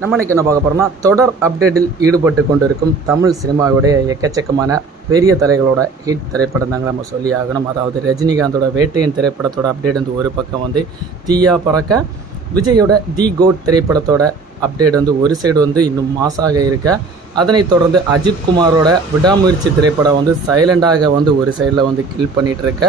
நம்ம இன்றைக்கி என்ன பார்க்க போகிறோம்னா தொடர் அப்டேட்டில் ஈடுபட்டு கொண்டிருக்கும் தமிழ் சினிமாவுடைய எக்கச்சக்கமான பெரிய தலைகளோட ஹிட் திரைப்படம் தாங்க நம்ம சொல்லி ஆகணும். அதாவது ரஜினிகாந்தோட வேட்டையின் திரைப்படத்தோட அப்டேட் வந்து ஒரு பக்கம் வந்து தீயா பறக்க விஜயோட தி கோட் திரைப்படத்தோட அப்டேட் வந்து ஒரு சைடு வந்து இன்னும் மாசாக இருக்க அதனைத் தொடர்ந்து அஜித் குமாரோட விடாமுயற்சி திரைப்படம் வந்து சைலண்டாக வந்து ஒரு சைடில் வந்து கில் பண்ணிகிட்டு இருக்க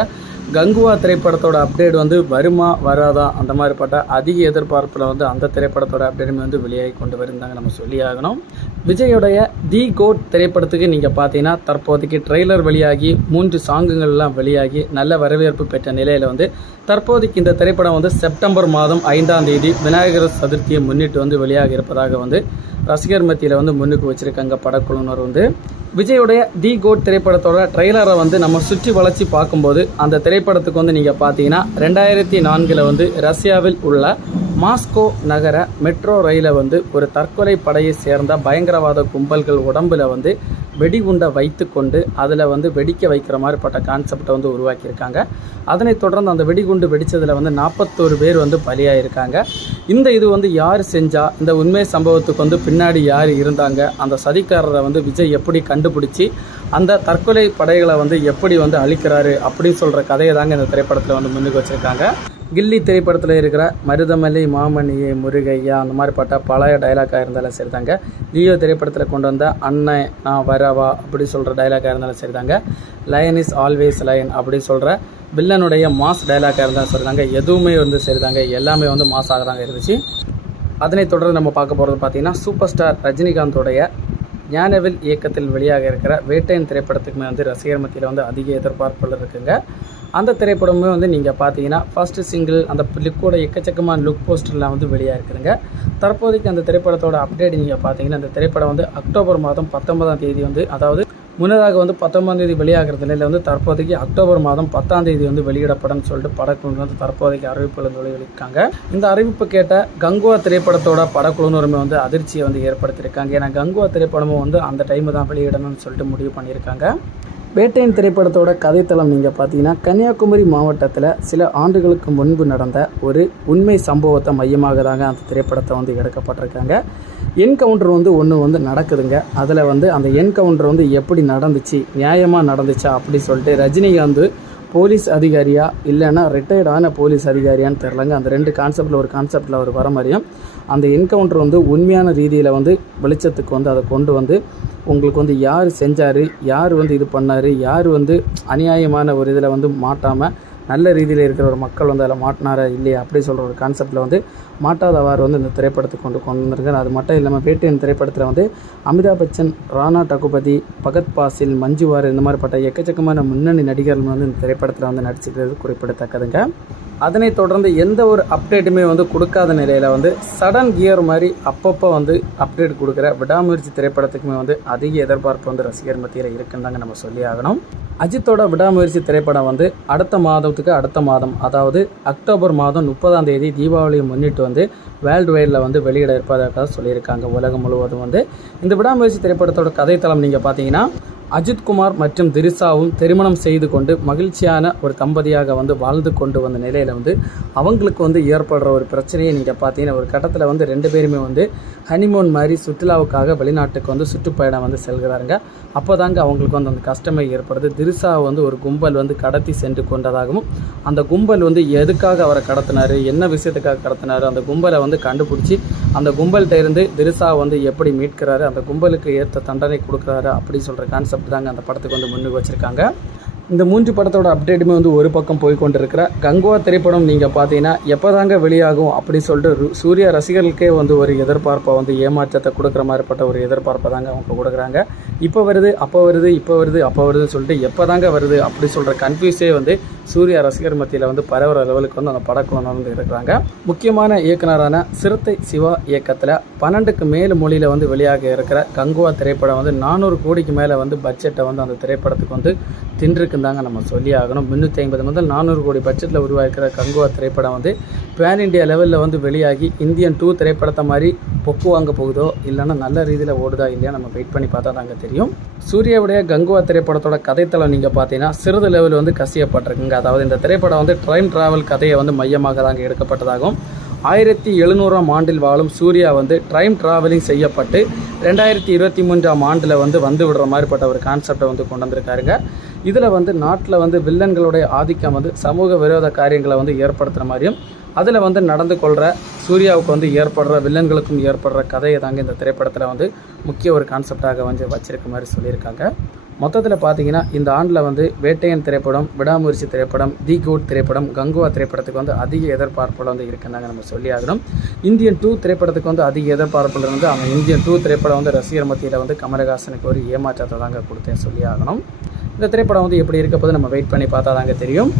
கங்குவா திரைப்படத்தோட அப்டேட் வந்து வருமா வராதா அந்த மாதிரி பார்த்தா அதிக எதிர்பார்ப்பில் வந்து அந்த திரைப்படத்தோட அப்டேட்டுமே வந்து வெளியாகி கொண்டு வருந்தாங்க நம்ம சொல்லி ஆகணும். விஜயோடைய தி கோட் திரைப்படத்துக்கு நீங்கள் பார்த்தீங்கன்னா தற்போதைக்கு ட்ரெய்லர் வெளியாகி மூன்று சாங்குகள்லாம் வெளியாகி நல்ல வரவேற்பு பெற்ற நிலையில் வந்து தற்போதைக்கு இந்த திரைப்படம் வந்து செப்டம்பர் மாதம் ஐந்தாம் தேதி விநாயகர் சதுர்த்தியை முன்னிட்டு வந்து வெளியாக இருப்பதாக வந்து ரசிகர் மத்தியில் வந்து முன்னுக்கு வச்சிருக்காங்க படக்குழுவினர் வந்து. விஜயோடைய தி கோட் திரைப்படத்தோட ட்ரெய்லரை வந்து நம்ம சுற்றி வளர்ச்சி பார்க்கும்போது அந்த திரைப்படத்துக்கு வந்து நீங்கள் பார்த்தீங்கன்னா ரெண்டாயிரத்தி நான்கில் வந்து ரஷ்யாவில் உள்ள மாஸ்கோ நகர மெட்ரோ ரயிலை வந்து ஒரு தற்கொலை படையை சேர்ந்த பயங்கரவாத கும்பல்கள் உடம்புல வந்து வெடிகுண்டை வைத்து கொண்டு அதில் வந்து வெடிக்க வைக்கிற மாதிரிப்பட்ட கான்செப்டை வந்து உருவாக்கியிருக்காங்க. அதனைத் தொடர்ந்து அந்த வெடிகுண்டு வெடித்ததில் வந்து நாற்பத்தோரு பேர் வந்து பலியாயிருக்காங்க. இந்த இது வந்து யார் செஞ்சால் இந்த உண்மை சம்பவத்துக்கு வந்து பின்னாடி யார் இருந்தாங்க அந்த சதிக்காரரை வந்து விஜய் எப்படி கண்டுபிடிச்சி அந்த தற்கொலை படைகளை வந்து எப்படி வந்து அழிக்கிறாரு அப்படின்னு சொல்கிற கதையை தாங்க இந்த திரைப்படத்தில் வந்து முன்னுக்கு வச்சுருக்காங்க. கில்லி திரைப்படத்தில் இருக்கிற மருதமல்லி மாமணியே முருகையா அந்த மாதிரி மாதிரிப்பட்ட பழைய டைலாக்காக இருந்தாலும் சரிதாங்க. லியோ திரைப்படத்தில் கொண்டு வந்த அண்ணன் நான் வரவா அப்படி சொல்கிற டைலாக்காக இருந்தாலும் சரிதாங்க. லயன் இஸ் ஆல்வேஸ் லயன் அப்படி சொல்கிற வில்லனுடைய மாஸ் டைலாக்காக இருந்தாலும் சரிதாங்க. எதுவுமே வந்து சரிதாங்க. எல்லாமே வந்து மாஸாக தாங்க இருந்துச்சு. அதனைத் தொடர்ந்து நம்ம பார்க்க போகிறது பார்த்தீங்கன்னா சூப்பர் ஸ்டார் ரஜினிகாந்தோடைய ஞானவில் இயக்கத்தில் வெளியாக இருக்கிற வேட்டையன் திரைப்படத்துக்குமே வந்து ரசிகர் மத்தியில் வந்து அதிக எதிர்பார்ப்புகள் இருக்குங்க. அந்த திரைப்படமே வந்து நீங்கள் பார்த்தீங்கன்னா ஃபர்ஸ்ட் சிங்கிள் அந்த லுக்கோட எக்கச்சக்கமான லுக் போஸ்டர்லாம் வந்து வெளியாக இருக்குதுங்க. தற்போதைக்கு அந்த திரைப்படத்தோட அப்டேட் நீங்கள் பார்த்தீங்கன்னா அந்த திரைப்படம் வந்து அக்டோபர் மாதம் பத்தொன்பதாம் தேதி வந்து அதாவது முன்னதாக வந்து பத்தொன்பதாம் தேதி வெளியாகிறது நிலையில் வந்து தற்போதைக்கு அக்டோபர் மாதம் பத்தாம் தேதி வந்து வெளியிடப்படும் சொல்லிட்டு படக்குழு வந்து தற்போதைக்கு அறிவிப்புகள் வந்து வெளியிட்டிருக்காங்க. இந்த அறிவிப்பு கேட்ட கங்குவா திரைப்படத்தோட படக்குழுனருமே வந்து அதிர்ச்சியை வந்து ஏற்படுத்தியிருக்காங்க. ஏன்னா கங்குவா திரைப்படமும் வந்து அந்த டைமு தான் வெளியிடணும்னு சொல்லிட்டு முடிவு பண்ணியிருக்காங்க. வேட்டையின் திரைப்படத்தோட கதைத்தளம் நீங்கள் பார்த்தீங்கன்னா கன்னியாகுமரி மாவட்டத்தில் சில ஆண்டுகளுக்கு முன்பு நடந்த ஒரு உண்மை சம்பவத்தை மையமாக தாங்க அந்த திரைப்படத்தை வந்து எடுக்கப்பட்டிருக்காங்க. என்கவுண்டர் வந்து ஒன்று வந்து நடக்குதுங்க. அதில் வந்து அந்த என்கவுண்டர் வந்து எப்படி நடந்துச்சு நியாயமாக நடந்துச்சா அப்படி சொல்லிட்டு ரஜினிகாந்த் போலீஸ் அதிகாரியா இல்லைன்னா ரிட்டையர்டான போலீஸ் அதிகாரியான்னு தெரிலங்க அந்த ரெண்டு கான்செப்டில் ஒரு கான்செப்டில் அவர் வர மாதிரியும் அந்த என்கவுண்டர் வந்து உண்மையான ரீதியில் வந்து வெளிச்சத்துக்கு வந்து அதை கொண்டு வந்து உங்களுக்கு வந்து யார் செஞ்சார் யார் வந்து இது பண்ணார் யார் வந்து அநியாயமான ஒரு இதில் வந்து மாட்டாமல் நல்ல ரீதியில் இருக்கிற ஒரு மக்கள் வந்து அதில் மாட்டினாரா இல்லையா அப்படி சொல்கிற ஒரு கான்செப்டில் வந்து மாட்டாதவாறு வந்து இந்த திரைப்படத்தை கொண்டு கொண்டு வந்திருக்காரு அது மட்டும் இல்லாமல் பேட்டியன் திரைப்படத்தில் வந்து அமிதாப் பச்சன் ராணா டகுபதி பகத் பாசில் மஞ்சுவார் இந்த இந்த மாதிரிப்பட்ட எக்கச்சக்கமான முன்னணி நடிகர்கள் வந்து இந்த திரைப்படத்தில் வந்து நடிச்சிருக்கிறது குறிப்பிடத்தக்கதுங்க. அதனைத் தொடர்ந்து எந்த ஒரு அப்டேட்டுமே வந்து கொடுக்காத நிலையில் வந்து சடன் கியர் மாதிரி அப்பப்போ வந்து அப்டேட் கொடுக்குற விடாமுயற்சி திரைப்படத்துக்குமே வந்து அதிக எதிர்பார்ப்பு வந்து ரசிகர் மத்தியில் இருக்குன்னு தாங்க நம்ம சொல்லி ஆகணும். அஜித்தோட விடாமுயற்சி திரைப்படம் வந்து அடுத்த மாதத்துக்கு அடுத்த மாதம் அதாவது அக்டோபர் மாதம் முப்பதாம் தேதி தீபாவளியை முன்னிட்டு வந்து வேர்ல்டு வைடில் வந்து வெளியிட இருப்பதாக சொல்லியிருக்காங்க உலகம் முழுவதும் வந்து. இந்த விடாமுயற்சி திரைப்படத்தோட கதைத்தளம் நீங்கள் பார்த்தீங்கன்னா அஜித்குமார் மற்றும் திரிசாவும் திருமணம் செய்து கொண்டு மகிழ்ச்சியான ஒரு தம்பதியாக வந்து வாழ்ந்து கொண்டு வந்த நிலையில் வந்து அவங்களுக்கு வந்து ஏற்படுற ஒரு பிரச்சனையை நீங்கள் பார்த்தீங்கன்னா ஒரு கட்டத்தில் வந்து ரெண்டு பேருமே வந்து ஹனிமூன் மாதிரி சுற்றுலாவுக்காக வெளிநாட்டுக்கு வந்து சுற்றுப்பயணம் வந்து செல்கிறாருங்க. அப்போ தாங்க அவங்களுக்கு வந்து அந்த கஷ்டமே ஏற்படுது. திரிசாவை வந்து ஒரு கும்பல் வந்து கடத்தி சென்று கொண்டதாகவும் அந்த கும்பல் வந்து எதுக்காக அவரை கடத்தினார் என்ன விஷயத்துக்காக கடத்தினார் அந்த கும்பலை வந்து கண்டுபிடிச்சி அந்த கும்பல்கிட்ட இருந்து திரிசா வந்து எப்படி மீட்கிறாரு அந்த கும்பலுக்கு ஏற்ற தண்டனை கொடுக்குறாரு அப்படின்னு சொல்கிற கான்செப்ட் தாங்க அந்த படத்துக்கு வந்து முன்னுக்கு வச்சுருக்காங்க. இந்த மூன்று படத்தோட அப்டேட்டுமே வந்து ஒரு பக்கம் போய் கொண்டிருக்கிற கங்குவா திரைப்படம் நீங்கள் பார்த்தீங்கன்னா எப்போ தாங்க வெளியாகும் அப்படி சொல்லிட்டு சூர்யா ரசிகர்களுக்கே வந்து ஒரு எதிர்பார்ப்பை வந்து ஏமாற்றத்தை கொடுக்குற மாதிரிப்பட்ட ஒரு எதிர்பார்ப்பை தாங்க அவங்க கொடுக்குறாங்க. இப்போ வருது அப்போ வருது இப்போ வருது அப்போ வருதுன்னு சொல்லிட்டு எப்போ தாங்க வருது அப்படி சொல்கிற கன்ஃபியூஸே வந்து சூர்யா ரசிகர் மத்தியில் வந்து பரவுற லெவலுக்கு வந்து அந்த படக்குழு வந்து இருக்கிறாங்க. முக்கியமான இயக்குனரான சிறுத்தை சிவா இயக்கத்தில் பன்னெண்டுக்கு மேல் மொழியில் வந்து வெளியாக இருக்கிற கங்குவா திரைப்படம் வந்து நானூறு கோடிக்கு மேலே வந்து பட்ஜெட்டை வந்து அந்த திரைப்படத்துக்கு வந்து தின்றுக்குன்னு தாங்க நம்ம சொல்லி ஆகணும். முந்நூற்றி ஐம்பது முதல் நானூறு கோடி பட்ஜெட்டில் உருவாக்கிற கங்குவா திரைப்படம் வந்து பேன் இண்டியா லெவலில் வந்து வெளியாகி இந்தியன் டூ திரைப்படத்தை மாதிரி பொக்கு வாங்க போகுதோ இல்லைன்னா நல்ல ரீதியில் ஓடுதா இல்லையா நம்ம வெயிட் பண்ணி பார்த்தா தாங்க தெரியும். சூர்யாவுடைய கங்குவா திரைப்படத்தோட கதைத்தளம் நீங்கள் பார்த்தீங்கன்னா சிறிது லெவல் வந்து கசியப்பட்டிருக்குங்க. அதாவது இந்த திரைப்படம் வந்து ட்ரெயின் ட்ராவல் கதையை வந்து மையமாக தாங்க எடுக்கப்பட்டதாகும். ஆயிரத்தி எழுநூறாம் ஆண்டில் வாழும் சூர்யா வந்து டைம் ட்ராவலிங் செய்யப்பட்டு ரெண்டாயிரத்தி இருபத்தி மூன்றாம் ஆண்டில் வந்து வந்து விடுற மாதிரிப்பட்ட ஒரு கான்செப்டை வந்து கொண்டு வந்திருக்காருங்க. இதில் வந்து நாட்டில் வந்து வில்லன்களுடைய ஆதிக்கம் வந்து சமூக விரோத காரியங்களை வந்து ஏற்படுத்துகிற மாதிரியும் அதில் வந்து நடந்து கொள்கிற சூர்யாவுக்கு வந்து ஏற்படுற வில்லன்களுக்கும் ஏற்படுற கதையை தாங்க இந்த திரைப்படத்தில் வந்து முக்கிய ஒரு கான்செப்டாக வந்து வச்சிருக்க மாதிரி சொல்லியிருக்காங்க. மொத்தத்தில் பார்த்தீங்கன்னா இந்த ஆண்டில் வந்து வேட்டையன் திரைப்படம் விடாமுயற்சி திரைப்படம் தி குட் திரைப்படம் கங்குவா திரைப்படத்துக்கு வந்து அதிக எதிர்பார்ப்புகள் வந்து இருக்குன்னாங்க நம்ம சொல்லி ஆகணும். இந்தியன் டூ திரைப்படத்துக்கு வந்து அதிக எதிர்பார்ப்புகள் இருந்து அவன் இந்தியன் டூ திரைப்படம் வந்து ரசிகர் மத்தியில் வந்து கமலஹாசனுக்கு ஒரு ஏமாற்றத்தை தாங்க கொடுத்தேன் சொல்லி ஆகணும். இந்த திரைப்படம் வந்து எப்படி இருக்க போது நம்ம வெயிட் பண்ணி பார்த்தா தாங்க தெரியும்.